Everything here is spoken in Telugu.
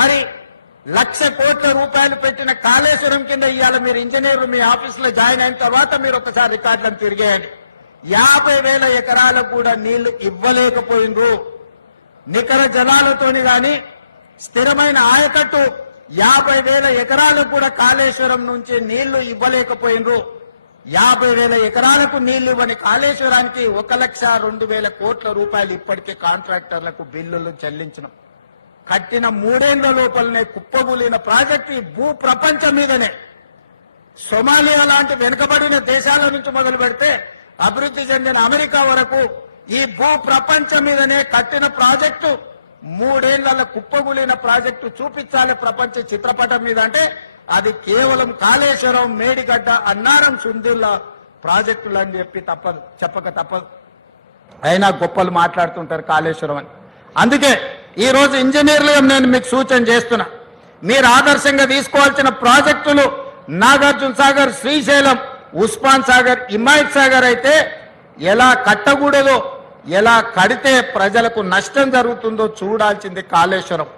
మరి 1,00,000 కోట్ల రూపాయలు పెట్టిన కాళేశ్వరం కింద ఇవాళ మీరు ఇంజనీర్లు మీ ఆఫీసులో జాయిన్ అయిన తర్వాత మీరు ఒకసారి రికార్డులను తిరిగేయండి. 50,000 ఎకరాలకు కూడా నీళ్లు ఇవ్వలేకపోయిండ్రు. నికర జలాలతోని గాని స్థిరమైన ఆయకట్టు 50,000 ఎకరాలకు కూడా కాళేశ్వరం నుంచి నీళ్లు ఇవ్వలేకపోయిండ్రు. 50,000 ఎకరాలకు నీళ్లు ఇవ్వని కాళేశ్వరానికి 1,02,000 కోట్ల రూపాయలు ఇప్పటికే కాంట్రాక్టర్లకు బిల్లులు చెల్లించినాం. కట్టిన 3 ఏళ్ల లోపలనే కుప్పగూలిన ప్రాజెక్టు ఈ భూ ప్రపంచం మీదనే. సొమాలియా లాంటి వెనుకబడిన దేశాల నుంచి మొదలు పెడితే అభివృద్ధి చెందిన అమెరికా వరకు ఈ భూ ప్రపంచం మీదనే కట్టిన ప్రాజెక్టు 3 ఏళ్ల కుప్పగూలిన ప్రాజెక్టు చూపించాలి ప్రపంచ చిత్రపటం మీద అంటే అది కేవలం కాళేశ్వరం, మేడిగడ్డ, అన్నారం, సుందిల్లా ప్రాజెక్టులు అని చెప్పక తప్పదు. అయినా గొప్పలు మాట్లాడుతుంటారు కాళేశ్వరం అని. అందుకే ఈ రోజు ఇంజనీర్లు నేను మీకు సూచన చేస్తున్నా, మీరు ఆదర్శంగా తీసుకోవాల్సిన ప్రాజెక్టులు నాగార్జున సాగర్, శ్రీశైలం, ఉస్మాన్ సాగర్, హిమాయత్ సాగర్ అయితే ఎలా కట్టకూడదో, ఎలా కడితే ప్రజలకు నష్టం జరుగుతుందో చూడాల్సింది కాళేశ్వరం.